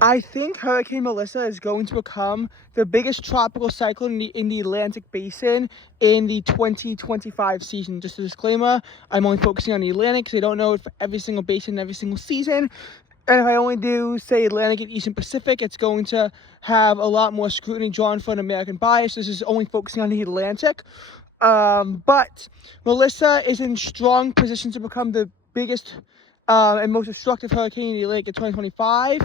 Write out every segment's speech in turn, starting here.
I think Hurricane Melissa is going to become the biggest tropical cyclone in the Atlantic Basin in the 2025 season. Just a disclaimer, I'm only focusing on the Atlantic because I don't know it for every single basin, every single season. And if I only do, say, Atlantic and Eastern Pacific, it's going to have a lot more scrutiny drawn for an American bias. This is only focusing on the Atlantic. But Melissa is in strong position to become the biggest and most destructive hurricane in the Atlantic in 2025.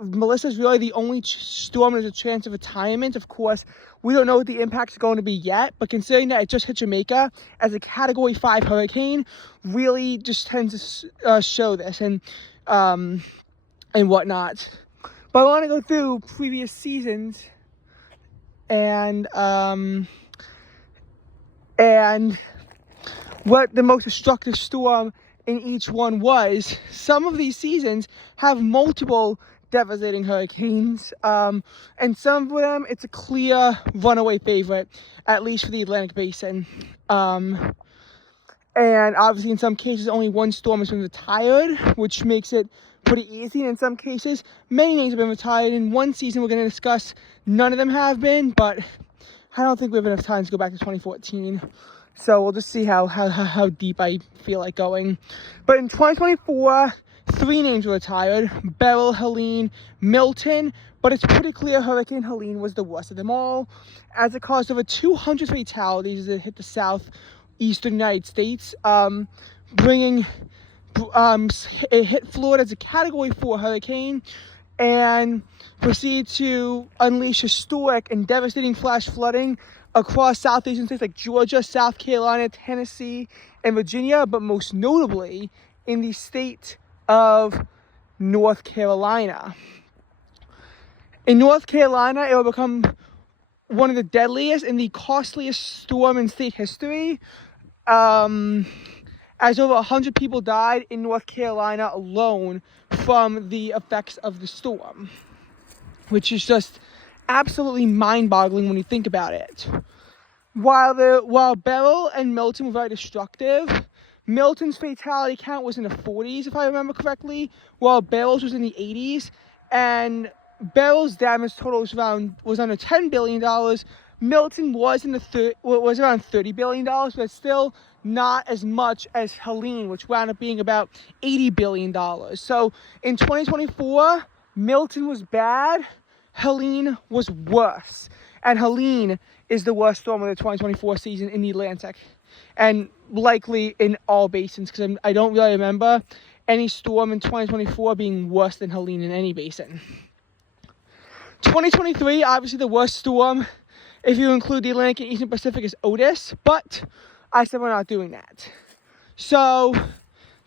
Melissa is really the only storm that has a chance of retirement. Of course, we don't know what the impact is going to be yet, but considering that it just hit Jamaica as a Category 5 hurricane, really just tends to show this and whatnot. But I want to go through previous seasons and what the most destructive storm in each one was. Some of these seasons have multiple devastating hurricanes, and some of them it's a clear runaway favorite, at least for the Atlantic Basin. And obviously in some cases only one storm has been retired, which makes it pretty easy. And in some cases many names have been retired. In one season we're going to discuss, none of them have been, but I don't think we have enough time to go back to 2014. So we'll just see how deep I feel like going. But in 2024, 3 names were retired: Beryl, Helene, Milton. But it's pretty clear Hurricane Helene was the worst of them all, as it caused over 200 fatalities as it hit the southeastern United States, it hit Florida as a Category 4 hurricane and proceeded to unleash historic and devastating flash flooding across southeastern states like Georgia, South Carolina, Tennessee, and Virginia, but most notably in the state of North Carolina. In North Carolina, it will become one of the deadliest and the costliest storm in state history, as over 100 people died in North Carolina alone from the effects of the storm, which is just absolutely mind-boggling when you think about it. While Beryl and Milton were very destructive, Milton's fatality count was in the 40s, if I remember correctly, while Beryl's was in the 80s, and Beryl's damage total was under $10 billion. Milton was was around $30 billion, but still not as much as Helene, which wound up being about $80 billion. So in 2024, Milton was bad, Helene was worse. And Helene is the worst storm of the 2024 season in the Atlantic, and likely in all basins, because I don't really remember any storm in 2024 being worse than Helene in any basin. 2023, obviously the worst storm, if you include the Atlantic and Eastern Pacific, is Otis, but I said we're not doing that. So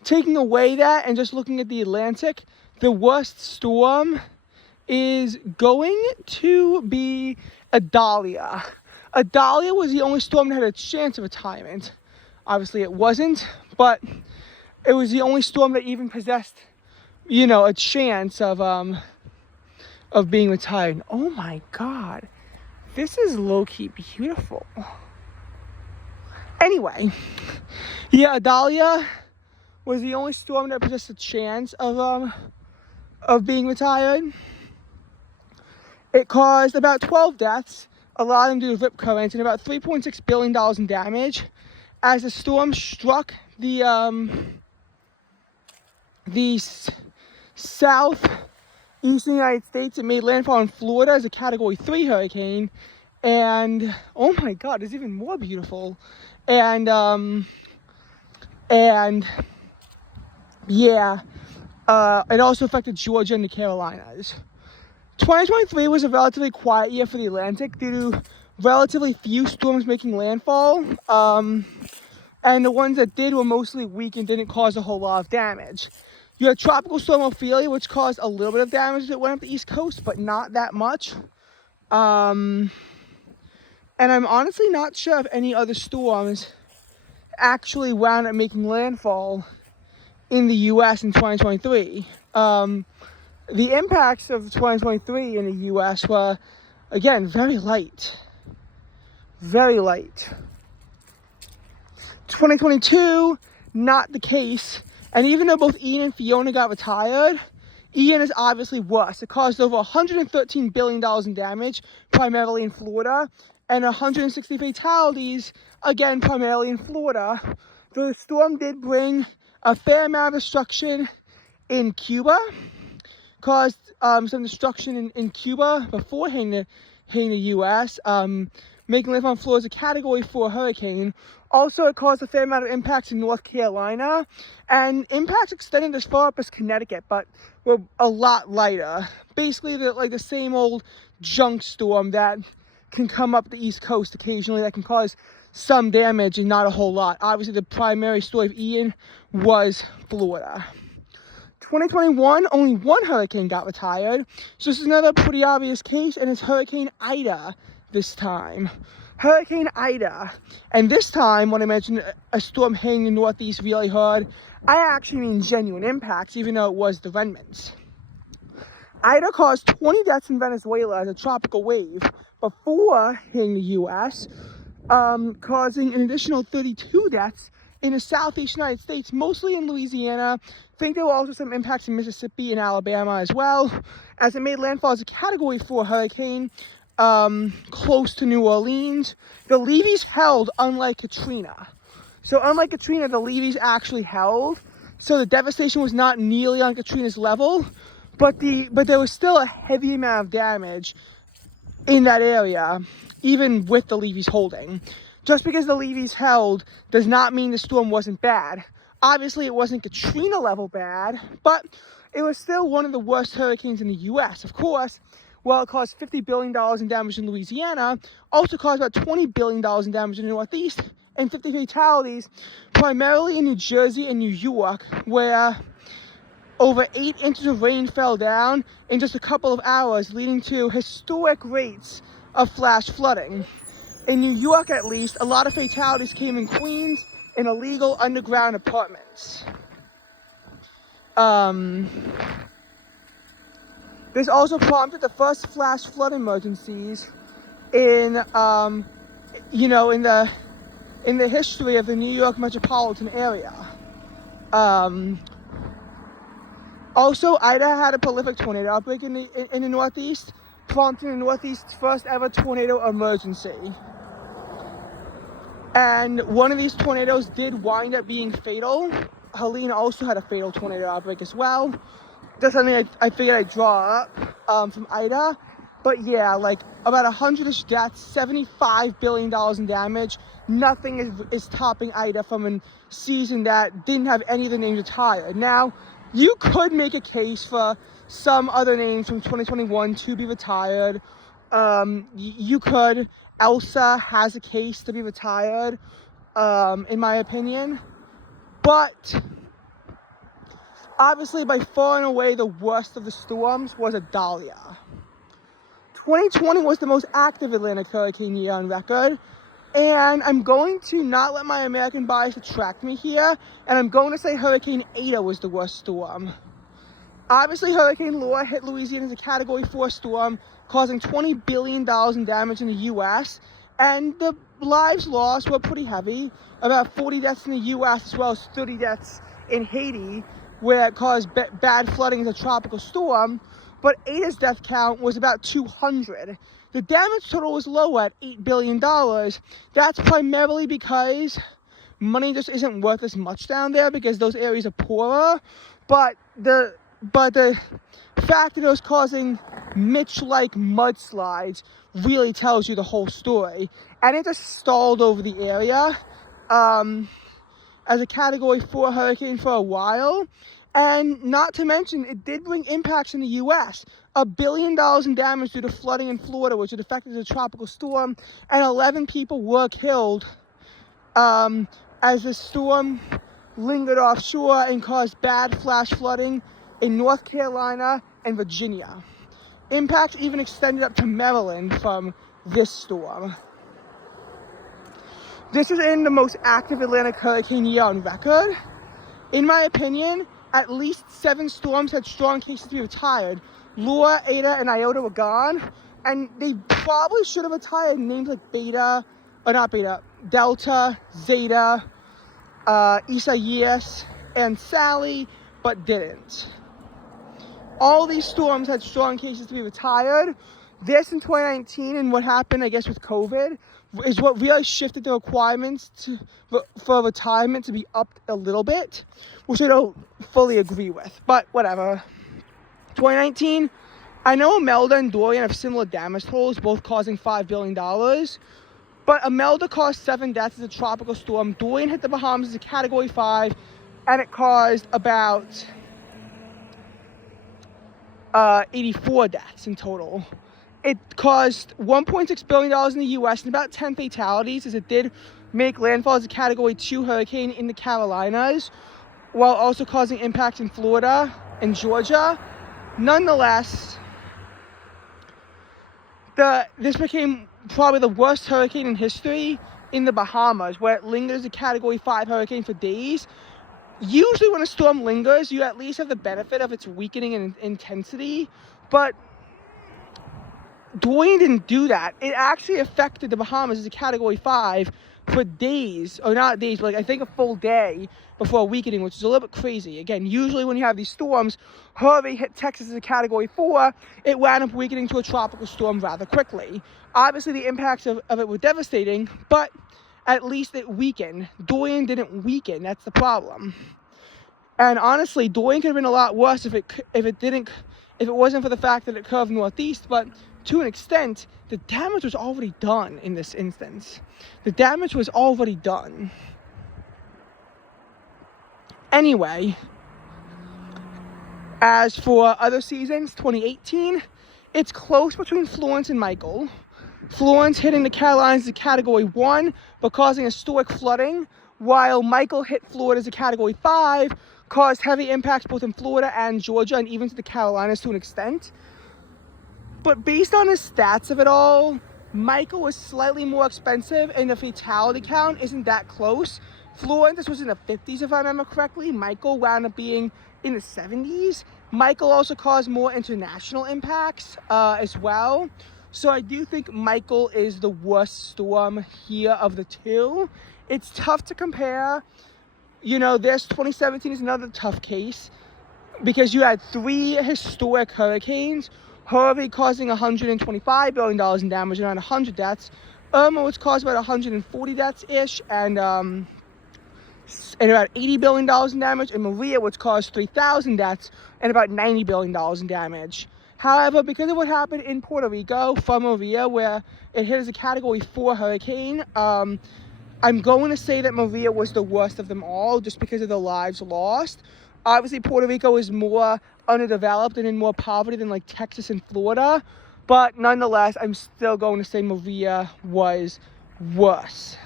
taking away that and just looking at the Atlantic, the worst storm is going to be Idalia. Idalia was the only storm that had a chance of retirement. Obviously it wasn't, but it was the only storm that even possessed, a chance of being retired. Oh my God, this is low-key beautiful. Anyway, yeah, Idalia was the only storm that possessed a chance of being retired. It caused about 12 deaths, a lot of them due to rip currents, and about $3.6 billion in damage. As the storm struck the southeastern United States, it made landfall in Florida as a Category 3 hurricane. And oh my God, it's even more beautiful. And it also affected Georgia and the Carolinas. 2023 was a relatively quiet year for the Atlantic due to relatively few storms making landfall, and the ones that did were mostly weak and didn't cause a whole lot of damage. You had Tropical Storm Ophelia, which caused a little bit of damage that went up the East Coast, but not that much. And I'm honestly not sure if any other storms actually wound up making landfall in the U.S. in 2023. The impacts of 2023 in the U.S. were, again, very light. Very light. 2022, not the case. And even though both Ian and Fiona got retired, Ian is obviously worse. It caused over $113 billion in damage, primarily in Florida, and 160 fatalities, again, primarily in Florida. The storm did bring a fair amount of destruction in Cuba, caused some destruction in Cuba before hitting the U.S., making landfall on Florida as a Category 4 hurricane. Also, it caused a fair amount of impacts in North Carolina, and impacts extended as far up as Connecticut, but were a lot lighter. Basically, the same old junk storm that can come up the East Coast occasionally that can cause some damage and not a whole lot. Obviously, the primary story of Ian was Florida. 2021, only one hurricane got retired, so this is another pretty obvious case, and it's Hurricane Ida this time. Hurricane Ida, and this time when I mentioned a storm hitting the Northeast really hard, I actually mean genuine impacts, even though it was the remnants. Ida caused 20 deaths in Venezuela as a tropical wave before hitting the U.S., causing an additional 32 deaths in the southeast United States, mostly in Louisiana. I think there were also some impacts in Mississippi and Alabama as well, as it made landfall as a Category 4 hurricane close to New Orleans. The levees held, unlike Katrina. So unlike Katrina, the levees actually held. So the devastation was not nearly on Katrina's level, but there was still a heavy amount of damage in that area, even with the levees holding. Just because the levees held does not mean the storm wasn't bad. Obviously, it wasn't Katrina level bad, but it was still one of the worst hurricanes in the U.S. Of course, while it caused $50 billion in damage in Louisiana, also caused about $20 billion in damage in the Northeast, and 50 fatalities, primarily in New Jersey and New York, where over 8 inches of rain fell down in just a couple of hours, leading to historic rates of flash flooding. In New York, at least, a lot of fatalities came in Queens in illegal underground apartments. This also prompted the first flash flood emergencies in the history of the New York metropolitan area. Also, Ida had a prolific tornado outbreak in the Northeast, prompting the Northeast's first ever tornado emergency. And one of these tornadoes did wind up being fatal. Helene also had a fatal tornado outbreak as well. That's something I figured I'd draw up from Ida. But yeah, like about 100-ish deaths, $75 billion in damage. Nothing is topping Ida from a season that didn't have any of the names retired. Now, you could make a case for some other names from 2021 to be retired. You could. Elsa has a case to be retired, in my opinion. But obviously, by far and away, the worst of the storms was Idalia. 2020 was the most active Atlantic hurricane year on record. And I'm going to not let my American bias attract me here, and I'm going to say Hurricane Ada was the worst storm. Obviously, Hurricane Laura hit Louisiana as a Category 4 storm, causing $20 billion in damage in the U.S., and the lives lost were pretty heavy. About 40 deaths in the U.S., as well as 30 deaths in Haiti, where it caused bad flooding as a tropical storm. But Ada's death count was about 200. The damage total was low at $8 billion. That's primarily because money just isn't worth as much down there because those areas are poorer. But the fact that it was causing Mitch-like mudslides really tells you the whole story. And it just stalled over the area as a Category 4 hurricane for a while. And not to mention, it did bring impacts in the U.S. $1 billion in damage due to flooding in Florida, which had affected the tropical storm, and 11 people were killed as the storm lingered offshore and caused bad flash flooding in North Carolina and Virginia. Impacts even extended up to Maryland from this storm. This is in the most active Atlantic hurricane year on record. In my opinion, at least 7 storms had strong cases to be retired. Laura, Ada, and Iota were gone, and they probably should have retired names like Delta, Zeta, Isaias, and Sally, but didn't. all these storms had strong cases to be retired. This in 2019 and what happened, I guess, with COVID is what really shifted the requirements for retirement to be upped a little bit, which I don't fully agree with, but whatever. 2019, I know Imelda and Dorian have similar damage totals, both causing $5 billion, but Imelda caused 7 deaths as a tropical storm. Dorian hit the Bahamas as a Category 5, and it caused about 84 deaths in total. It caused $1.6 billion in the U.S. and about 10 fatalities, as it did make landfall as a Category 2 hurricane in the Carolinas, while also causing impacts in Florida and Georgia. Nonetheless, this became probably the worst hurricane in history in the Bahamas, where it lingered as a Category 5 hurricane for days. Usually when a storm lingers, you at least have the benefit of its weakening in intensity, but Dorian didn't do that. It actually affected the Bahamas as a Category 5 for days, or not days, but like I think a full day before weakening, which is a little bit crazy. Again, usually when you have these storms, Harvey hit Texas as a Category 4, it wound up weakening to a tropical storm rather quickly. Obviously, the impacts of it were devastating, but at least it weakened. Dorian didn't weaken, that's the problem. And honestly, Dorian could have been a lot worse if it wasn't for the fact that it curved northeast, but to an extent, the damage was already done in this instance. The damage was already done. Anyway, as for other seasons, 2018, it's close between Florence and Michael. Florence hitting the Carolinas as a Category 1, but causing historic flooding, while Michael hit Florida as a Category 5, caused heavy impacts both in Florida and Georgia, and even to the Carolinas to an extent. But based on the stats of it all, Michael was slightly more expensive, and the fatality count isn't that close. Florence was in the 50s, if I remember correctly. Michael wound up being in the 70s. Michael also caused more international impacts as well. So I do think Michael is the worst storm here of the two. It's tough to compare. You know, this 2017 is another tough case because you had 3 historic hurricanes. Harvey causing $125 billion in damage, around 100 deaths. Irma was caused about 140 deaths-ish, and about $80 billion in damage. And Maria was caused 3,000 deaths and about $90 billion in damage. However, because of what happened in Puerto Rico from Maria, where it hit as a Category 4 hurricane, I'm going to say that Maria was the worst of them all, just because of the lives lost. Obviously, Puerto Rico is more underdeveloped and in more poverty than like Texas and Florida. But nonetheless, I'm still going to say Maria was worse.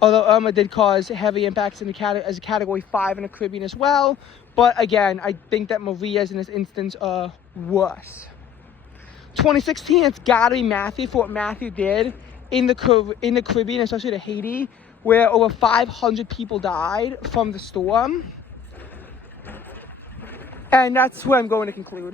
Although Irma did cause heavy impacts in as a Category 5 in the Caribbean as well. But again, I think that Maria's in this instance are worse. 2016, it's got to be Matthew for what Matthew did in the Caribbean, especially to Haiti, where over 500 people died from the storm. And that's where I'm going to conclude.